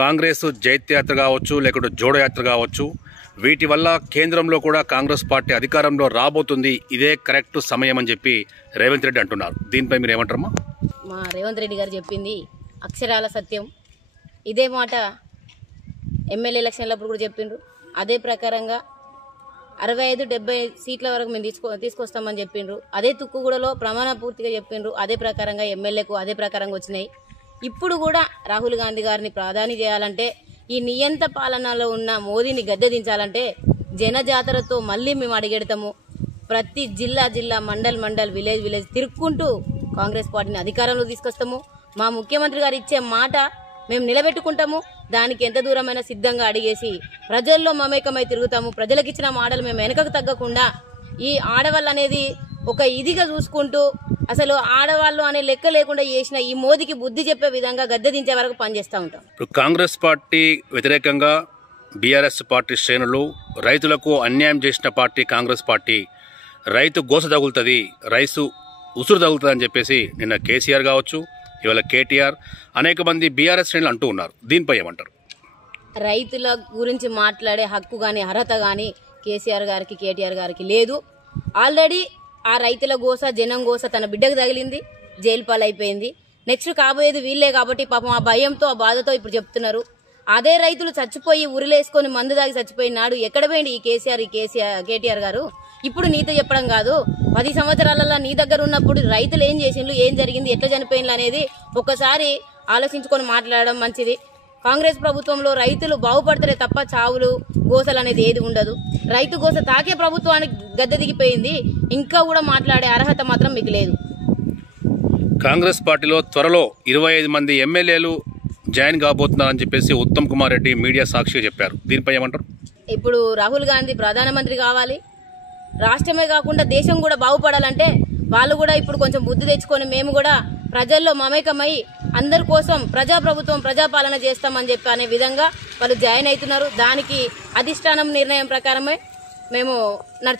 కాంగ్రెస్ జైత్యాత్ర కావచ్చు, లేకుంటే జోడో యాత్ర కావచ్చు, వీటి వల్ల కేంద్రంలో కూడా కాంగ్రెస్ పార్టీ అధికారంలో రాబోతుంది, ఇదే కరెక్ట్ సమయం అని చెప్పి రేవంత్ రెడ్డి అంటున్నారు. దీనిపై మీరు ఏమంటారమ్మా? మా రేవంత్ రెడ్డి గారు చెప్పింది అక్షరాల సత్యం. ఇదే మాట ఎమ్మెల్యే ఎలక్షన్లప్పుడు కూడా చెప్పిండ్రు. అదే ప్రకారంగా 65-70 సీట్ల వరకు మేము తీసుకొస్తామని చెప్పిండ్రు. అదే తుక్కుగూడలో ప్రమాణ పూర్తిగా చెప్పిండ్రు. అదే ప్రకారంగా ఎమ్మెల్యేకు అదే ప్రకారంగా వచ్చినాయి. ఇప్పుడు కూడా రాహుల్ గాంధీ గారిని ప్రాధాన్యం చేయాలంటే, ఈ నియంత పాలనలో ఉన్న మోదీని గద్దె దించాలంటే జనజాతరతో మళ్ళీ మేము అడిగెడతాము. ప్రతి జిల్లా మండల్ విలేజ్ తిరుక్కుంటూ కాంగ్రెస్ పార్టీని అధికారంలో తీసుకొస్తాము. మా ముఖ్యమంత్రి గారు ఇచ్చే మాట మేము నిలబెట్టుకుంటాము. దానికి ఎంత దూరమైన సిద్ధంగా అడిగేసి ప్రజల్లో మమేకమై తిరుగుతాము. ప్రజలకు ఇచ్చిన మాటలు మేము వెనకకు తగ్గకుండా, ఈ ఆడవాళ్ళు అనేది ఒక ఇదిగా చూసుకుంటూ, అసలు ఆడవాళ్ళు అనే లెక్క లేకుండా చేసిన ఈ మోదీకి బుద్ధి చెప్పే విధంగా గద్దె దించే వరకు పనిచేస్తూ ఉంటాం. కాంగ్రెస్ పార్టీ వ్యతిరేకంగా బీఆర్ఎస్ పార్టీ శ్రేణులు రైతులకు అన్యాయం చేసిన పార్టీ కాంగ్రెస్ పార్టీ, రైతు గోస తగులుతుంది, రైతు ఉసురు తగులుతుంది అని చెప్పేసి నిన్న కేసీఆర్ కావచ్చు, ఇవాళ కేటీఆర్, అనేక మంది బీఆర్ఎస్ శ్రేణులు అంటూ ఉన్నారు. దీనిపై ఏమంటారు? రైతుల గురించి మాట్లాడే హక్కు కానీ అర్హత కానీ కేసీఆర్ గారికి కేటీఆర్ గారికి లేదు. ఆల్రెడీ ఆ రైతుల గోస జనం గోస తన బిడ్డకు తగిలింది, జైలు పాలైపోయింది. నెక్స్ట్ కాబోయేది వీళ్ళే కాబట్టి పాపం ఆ భయంతో ఆ బాధతో ఇప్పుడు చెప్తున్నారు. అదే రైతులు చచ్చిపోయి ఉరిలేసుకొని మందు దాగి చచ్చిపోయిన నాడు ఎక్కడ పోయింది ఈ కేటీఆర్ గారు? ఇప్పుడు నీతో చెప్పడం కాదు, 10 సంవత్సరాలలో నీ దగ్గర ఉన్నప్పుడు రైతులు ఏం చేసిండ్రు, ఏం జరిగింది, ఎట్లా చనిపోయిండ్రు అనేది ఒక్కసారి ఆలోచించుకొని మాట్లాడడం మంచిది. కాంగ్రెస్ ప్రభుత్వంలో రైతులు బాగుపడతారే తప్ప చావులు గోసలు అనేది ఏది ఉండదు. రైతు గోస తాకే ప్రభుత్వానికి గద్దె దిగిపోయింది. ఇంకా కూడా మాట్లాడే అర్హత మాత్రం మీకు లేదు. కాంగ్రెస్ పార్టీలో త్వరలో 25 మంది ఎమ్మెల్యేలు జాయిన్ కాబోతున్నారని చెప్పేసి ఉత్తమ్ కుమార్ రెడ్డి మీడియా సాక్షిగా చెప్పారు. దీనిపై ఏమంటారు? ఇప్పుడు రాహుల్ గాంధీ ప్రధానమంత్రి కావాలి, రాష్ట్రమే కాకుండా దేశం కూడా బాగుపడాలంటే వాళ్ళు కూడా ఇప్పుడు కొంచెం బుద్ధి తెచ్చుకొని మేము కూడా ప్రజల్లో మమేకమై అందరి కోసం ప్రజాప్రభుత్వం ప్రజాపాలన చేస్తామని చెప్పి అనే విధంగా వాళ్ళు జాయిన్ అవుతున్నారు. దానికి అధిష్టానం నిర్ణయం ప్రకారమే మేము నడుచుకుంటాం.